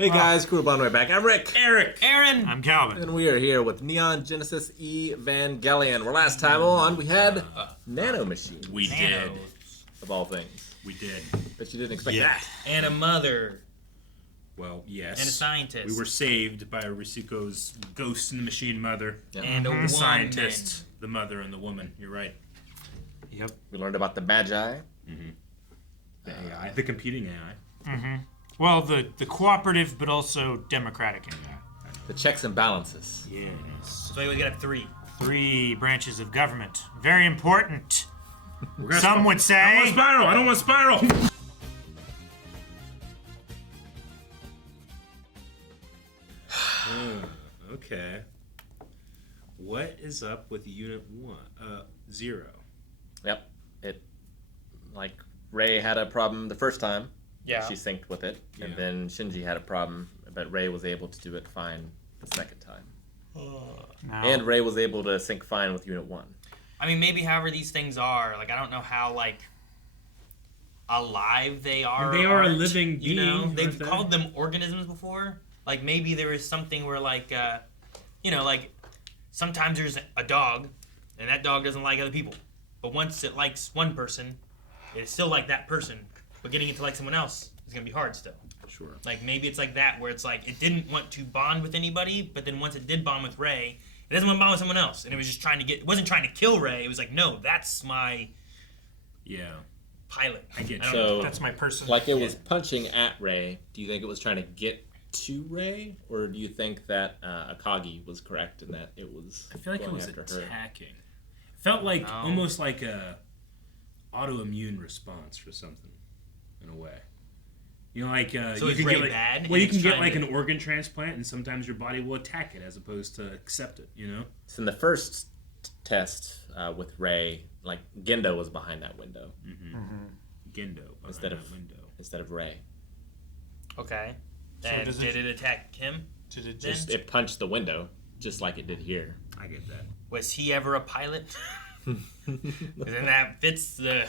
Hey guys, Cool Bond, we're back. I'm Rick. Eric. Aaron. I'm Calvin. And we are here with Neon Genesis Evangelion. Where last time on we had nanomachines. We did. Of all things. We did. But you didn't expect that. And a mother. Well, yes. And a scientist. We were saved by Risiko's ghost in the machine mother. Yep. And a woman. The scientist, the mother, and the woman. You're right. Yep. We learned about the Magi. The AI. The computing AI. Well, the cooperative, but also democratic AI. The checks and balances. Yes. So we got 3. 3 branches of government. Very important. We're gonna Some would I say. don't want Spiral. I don't want Spiral. Okay. What is up with Unit 0? Yep. It, like, Rei had a problem the first time. Yeah. She synced with it. And Yeah. then Shinji had a problem, but Rei was able to do it fine the second time. Now, And Rei was able to sync fine with Unit 1. I mean, maybe however these things are, like, I don't know how, like, alive they are. They or are a aren't, living You know, being, they've aren't they? called them organisms before. Like, maybe there is something where, like, like, sometimes there's a dog, and that dog doesn't like other people. But once it likes one person, it's still like that person. But getting it to like someone else is going to be hard still. Sure. Like, maybe it's like that, where it's like, it didn't want to bond with anybody, but then once it did bond with Rei, it doesn't want to bond with someone else. And it was just trying to it wasn't trying to kill Rei, it was like, no, that's my Yeah. pilot. I get don't you. know. So, that's my person. like it was punching at Rei, do you think it was trying to get to Rei? Or do you think that Akagi was correct in that it was I feel like it going was after her? attacking. It felt like No. almost like a autoimmune response for something, in a way. You know, like So you is can Rei get like, bad well, and you can it's get trying like to- an organ transplant, and sometimes your body will attack it as opposed to accept it. You know. So in the first test with Rei, like Gendo was behind that window Gendo behind Instead of- that window. instead of Rei. Okay. So And does did it attack him? Did it Then- just? It punched the window just like it did here. I get that. Was he ever a pilot? 'Cause then that fits the...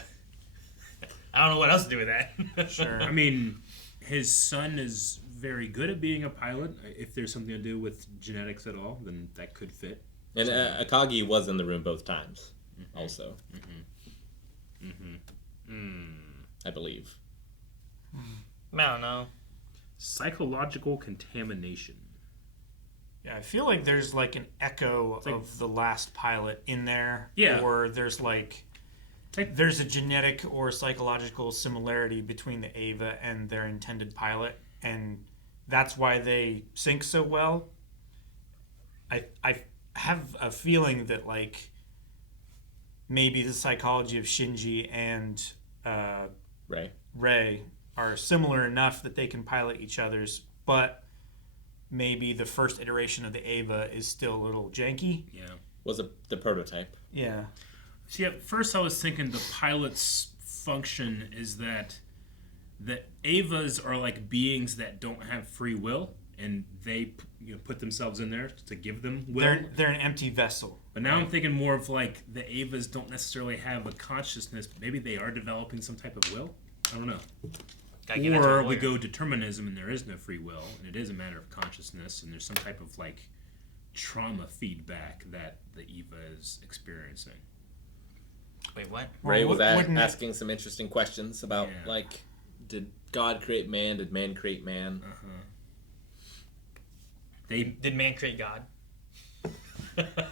I don't know what else to do with that. Sure. I mean, his son is very good at being a pilot. If there's something to do with genetics at all, then that could fit. And Akagi was in the room both times, also. I believe. I don't know. Psychological contamination. Yeah, I feel like there's like an echo like- of the last pilot in there. Yeah. Or there's like there's a genetic or psychological similarity between the Eva and their intended pilot, and that's why they sync so well. I have a feeling that like maybe the psychology of Shinji and Rei. Rei are similar enough that they can pilot each other's, but maybe the first iteration of the Eva is still a little janky. Yeah. Was the prototype. Yeah. See, at first I was thinking the pilot's function is that the Evas are like beings that don't have free will, and they put themselves in there to give them will. They're an empty vessel. But now I'm thinking more of like the Evas don't necessarily have a consciousness, but maybe they are developing some type of will. I don't know. Gotta give that to a Or we lawyer. go determinism and there is no free will, and it is a matter of consciousness, and there's some type of like trauma feedback that the Eva is experiencing. Wait, what? Rei was wouldn't it- asking some interesting questions about, Yeah. like, did God create man? Did man create man? They Did man create God?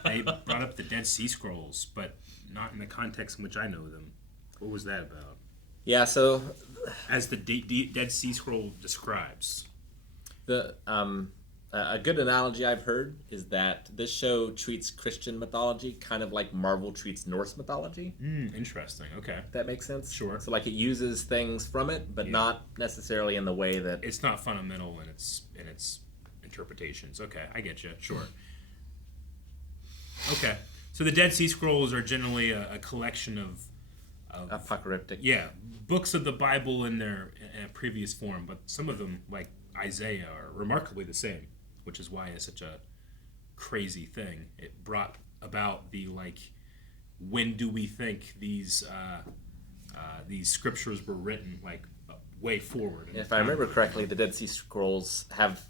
they brought up the Dead Sea Scrolls, but not in the context in which I know them. What was that about? Yeah, so As the Dead Sea Scroll describes. the a good analogy I've heard is that this show treats Christian mythology kind of like Marvel treats Norse mythology. Interesting. Okay. If that makes sense. Sure. So like it uses things from it, but not necessarily in the way that It's not fundamental in its interpretations. Okay, I get you. Sure. Okay. So the Dead Sea Scrolls are generally a collection of apocalyptic. books of the Bible in a previous form, but some of them, like Isaiah, are remarkably the same, which is why it's such a crazy thing. It brought about the when do we think these scriptures were written? Like way forward. If I remember correctly, the Dead Sea Scrolls have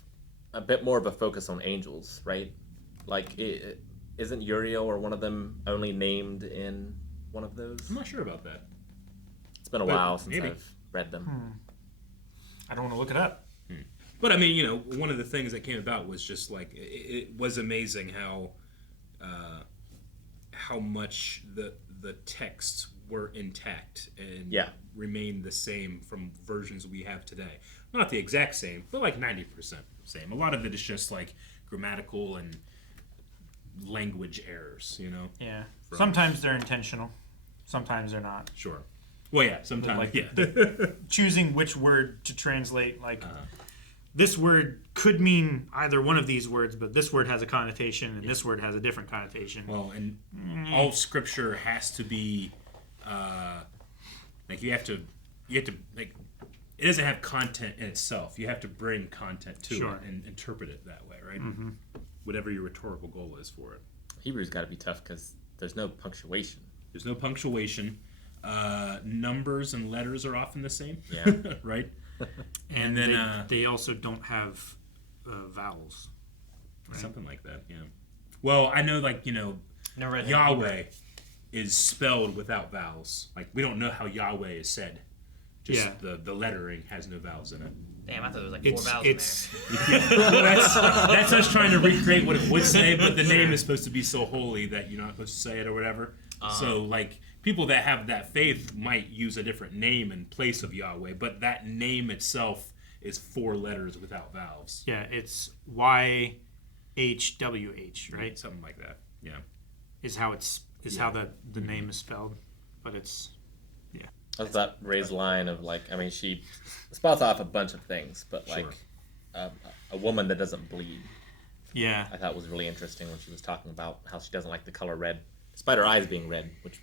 a bit more of a focus on angels, right? Like, isn't Uriel or one of them only named in one of those? I'm not sure about that. It's been a But while since maybe. I've read them. I don't want to look it up. But I mean, you know, one of the things that came about was just like it was amazing how much the texts were intact and remained the same from versions we have today. Not the exact same, but like 90% same. A lot of it is just like grammatical and language errors, you know. Yeah. Sometimes they're intentional. Sometimes they're not. Sure. Well, yeah. Sometimes, Like yeah. Choosing which word to translate, like this word could mean either one of these words, but this word has a connotation and this word has a different connotation. Well, and all scripture has to be like you have to like it doesn't have content in itself. You have to bring content to it and interpret it that way, right? Mm-hmm. Whatever your rhetorical goal is for it. Hebrew's got to be tough because there's no punctuation. There's no punctuation. Numbers and letters are often the same. Yeah. Right? And then they also don't have vowels. Right? Something like that, yeah. Well, I know, like, you know, Never read Yahweh is spelled without vowels. Like, we don't know how Yahweh is said. Just the lettering has no vowels in it. Damn, I thought there was like 4 vowels in there. Well, that's us trying to recreate what it would say, but the name is supposed to be so holy that you're not supposed to say it or whatever. So, like, people that have that faith might use a different name in place of Yahweh, but that name itself is 4 letters without vowels. Yeah, it's YHWH, right? Something like that. Yeah. Is how how the name is spelled, but it's That's that Ray's line of like, I mean, she spouts off a bunch of things, but like a woman that doesn't bleed. Yeah. I thought was really interesting when she was talking about how she doesn't like the color red, despite her eyes being red, which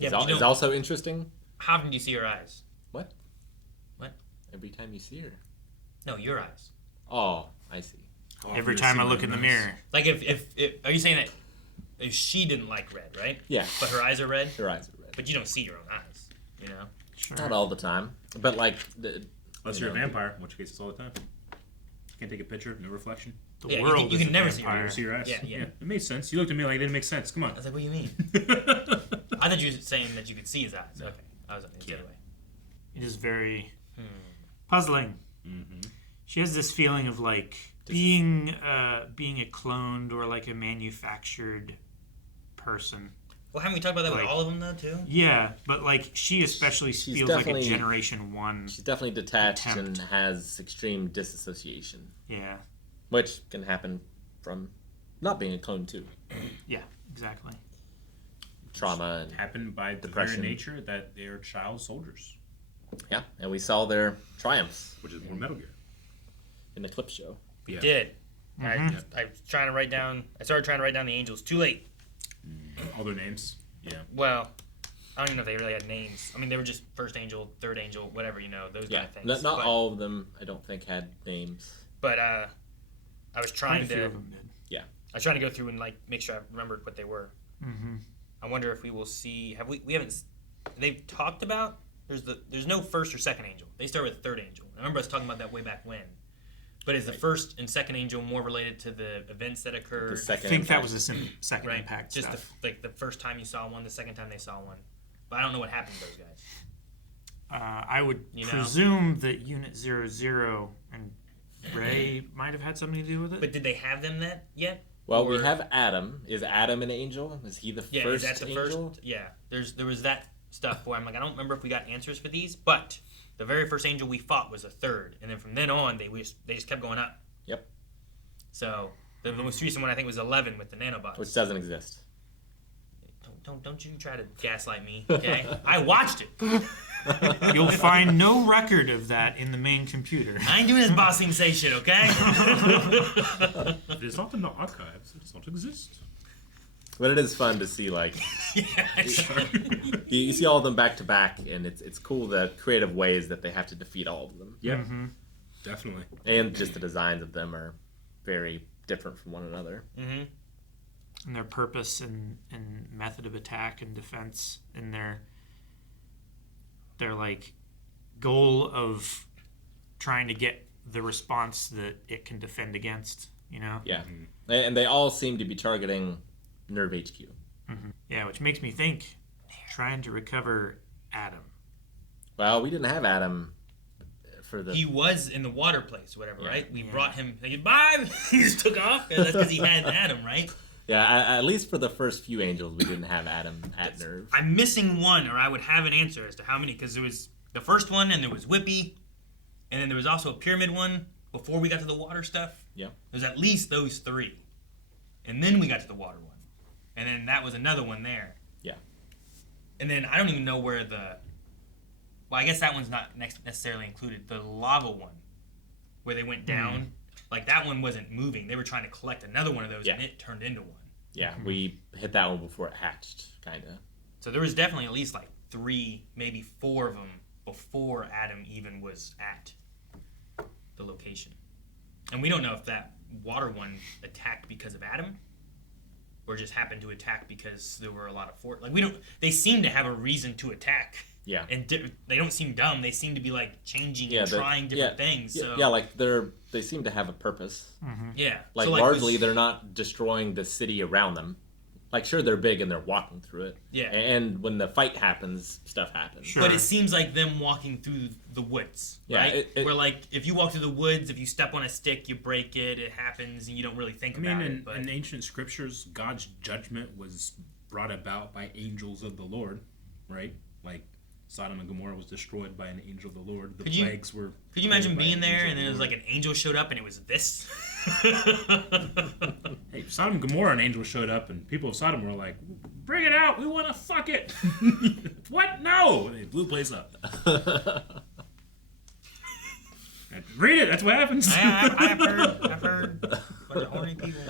is also interesting. How often do you see her eyes? What? What? Every time you see her. No, your eyes. Oh, I see. Every time I look in the mirror. Like if are you saying that if she didn't like red, right? Yeah. But her eyes are red? Her eyes are red. But you don't see your own eyes, you know? Sure. Not all the time, but like. Unless you're a vampire, in which case it's all the time. Can't take a picture, no reflection. The Yeah, world you is can a never see vampire. You see your eyes? Yeah. It made sense. You looked at me like it didn't make sense. Come on. I was like, what do you mean? I thought you were saying that you could see his eyes. Okay. I was on the other way. It is very puzzling. Mm-hmm. She has this feeling of like being a cloned or like a manufactured person. Well, haven't we talked about that Like- with all of them though too? Yeah, but like she especially She's feels like a definitely- Generation 1. She's definitely detached Attempt. and has extreme disassociation, Yeah, which can happen from not being a clone too. yeah, exactly. Trauma and Happened by the Depression. very nature that they are child soldiers, yeah, and we saw their triumphs which is more Metal Gear. in the clip show. Yeah. Did. I was trying to write down. I started trying to write down the angels. Too late. All their names. Yeah. Well, I don't even know if they really had names. I mean, they were just first angel, third angel, whatever, you know, those Yeah, kind of things. not but, all of them. I don't think had names. But I was Quite trying a few to. of them did. I was trying to go through and like make sure I remembered what they were. Mm-hmm. I wonder if we will see. Have we haven't. They've talked about. There's no first or second angel. They start with third angel. I remember us talking about that way back when. But is the first and second angel more related to the events that occurred? The I second think that impact. was a second Right, impact just stuff. the first time you saw one, the second time they saw one. But I don't know what happened to those guys. I would You know? presume that Unit 00 and Ray might have had something to do with it. But did they have them yet? Well, we Or- have Adam. Is Adam an angel? Is he the Yeah, first is that the angel? first? Yeah, there was that stuff where I'm like, I don't remember if we got answers for these, but the very first angel we fought was a third, and then from then on they just kept going up. Yep. So the most recent one I think was 11 with the nanobots. Which doesn't exist. Don't you try to gaslight me, okay? I watched it. You'll find no record of that in the main computer. I ain't doing this bossing say shit, okay? It is not in the archives. It does not exist. But it is fun to see, like, Yeah, sure. you see all of them back to back, and it's cool the creative ways that they have to defeat all of them. Yeah. Definitely. And just the designs of them are very different from one another. Mm-hmm. And their purpose and method of attack and defense and their like goal of trying to get the response that it can defend against, you know? Yeah. And they all seem to be targeting Nerve HQ. Yeah, which makes me think, trying to recover Adam. Well, we didn't have Adam for the... He was in the water place, whatever, right? We brought him. Like, bye. He just took off. That's because he had Adam, right? Yeah, at least for the first few angels, we didn't have Adam at Nerve. I'm missing one, or I would have an answer as to how many, because there was the first one, and there was Whippy, and then there was also a pyramid one before we got to the water stuff. Yeah. There's at least those three. And then we got to the water one. And then that was another one there. Yeah. And then I don't even know where the... Well, I guess that one's not necessarily included. The lava one, where they went down, like that one wasn't moving. They were trying to collect another one of those, and it turned into one. Yeah, we hit that one before it hatched, kind of. So there was definitely at least like 3, maybe 4 of them before Adam even was at the location. And we don't know if that water one attacked because of Adam, or just happened to attack because there were a lot of like we don't. They seem to have a reason to attack. Yeah. And they don't seem dumb. They seem to be like changing and trying different things. So yeah, like they seem to have a purpose. yeah, Like, so, largely they're not destroying the city around them. Like, sure, they're big and they're walking through it. Yeah. And when the fight happens, stuff happens. Sure. But it seems like them walking through the woods, Yeah, right? Where like if you walk through the woods, if you step on a stick, you break it. It happens, and you don't really think about it. But in ancient scriptures, God's judgment was brought about by angels of the Lord, right? Like Sodom and Gomorrah was destroyed by an angel of the Lord. The plagues were. Could you imagine being there and then it was like an angel showed up and it was this? Hey, Sodom and Gomorrah, an angel showed up and people of Sodom were like, "Bring it out! We want to fuck it!" What? No! And they blew the place up. Read it. That's what happens. I've heard. Bunch of horny people.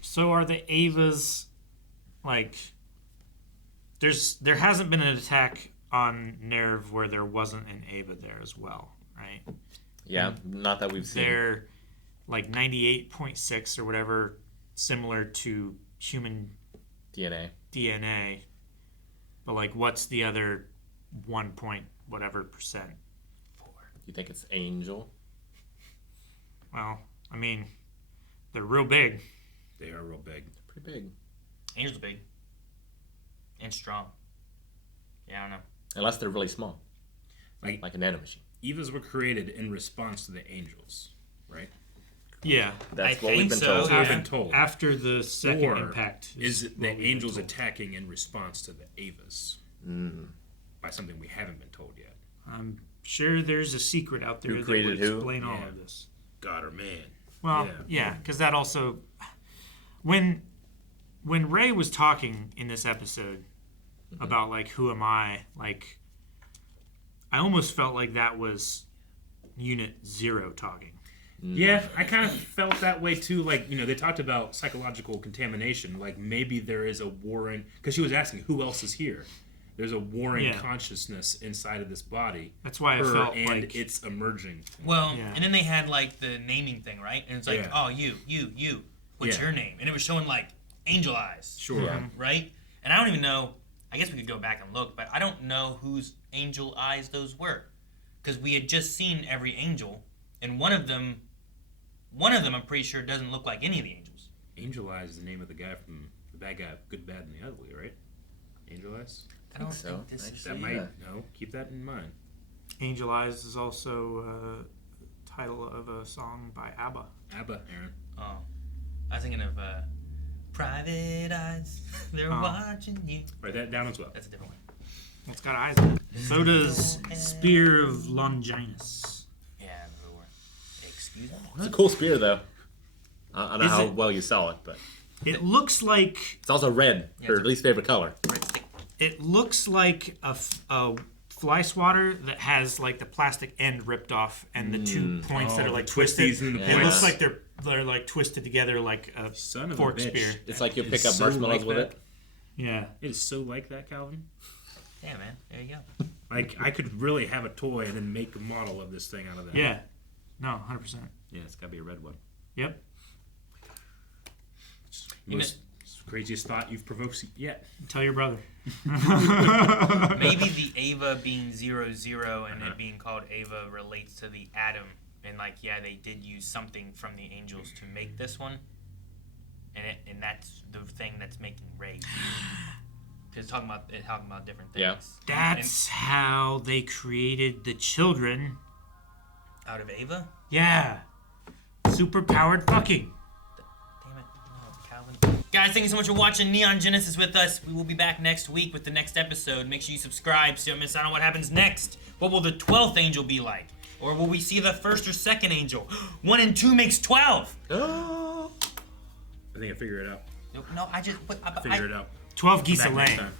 So are the Evas, like, there hasn't been an attack on Nerve where there wasn't an Eva there as well, right? Yeah, not that we've seen. They're like 98.6 or whatever, similar to human DNA. But like, what's the other 1 point whatever percent? You think it's angel? Well, I mean, they're real big. They are real big. Pretty big. Angel's big. And strong. Yeah, I don't know. Unless they're really small. Like a nanomachine. Evas were created in response to the angels, right? Yeah. That's I what we've think been so, told. yeah. We've been told. After the second Or impact. Is it the what we've been angels told. attacking in response to the Evas? By something we haven't been told yet. I'm sure there's a secret out there Who that created would who? explain all Yeah. of this. God or man. Well, yeah, because that also, when Rei was talking in this episode about like who am I, like, I almost felt like that was Unit 0 talking. Yeah, I kind of felt that way too. Like, they talked about psychological contamination. Like, maybe there is a warring, because she was asking who else is here. There's a warring consciousness inside of this body. That's why I felt and like it's emerging. Well, and then they had like the naming thing, right? And it's like, Yeah. oh, you. What's your name? And it was showing like angel eyes. Sure. Yeah. Right? And I don't even know. I guess we could go back and look, but I don't know whose angel eyes those were, because we had just seen every angel, and one of them, I'm pretty sure doesn't look like any of the angels. Angel Eyes is the name of the guy from the bad guy, Good, Bad, and the Ugly, right? Angel Eyes? I don't so. think this is. That Yeah. might, no, keep that in mind. Angel Eyes is also a title of a song by ABBA. ABBA, Aaron. Oh, I was thinking of Private Eyes. They're watching you. Write that down as well. That's a different one. It's got eyes in it. So does Spear of Longinus. Yeah, the word. Excuse me. It's a cool spear, though. I don't know Is how it? well you saw it, but It looks like it's also red, her least favorite color. it looks like a fly swatter that has like the plastic end ripped off and the 2 points that are like twisted. twisties and the It points. looks like they're like twisted together like a Son of fork a bitch. spear. It's like you It pick is up so marshmallows like with that. it. Yeah. It is so like that, Calvin. Yeah, man. There you go. Like, I could really have a toy and then make a model of this thing out of that. Yeah. No, 100%. Yeah, it's got to be a red one. Yep. You Most Craziest thought you've provoked yet. Tell your brother. Maybe the Eva being 00 and it being called Eva relates to the atom. And like, yeah, they did use something from the angels to make this one. And that's the thing that's making Rei. Because talking about different things. Yeah. That's how they created the children. Out of Eva? Yeah. Super-powered fucking. Damn it. No, Calvin. Guys, thank you so much for watching Neon Genesis with us. We will be back next week with the next episode. Make sure you subscribe so you don't miss out on what happens next. What will the 12th angel be like? Or will we see the first or second angel? 1 and 2 makes 12. Oh. I think I figured it out. No, I just... Figure it out. 12 geese Back a next lane. time.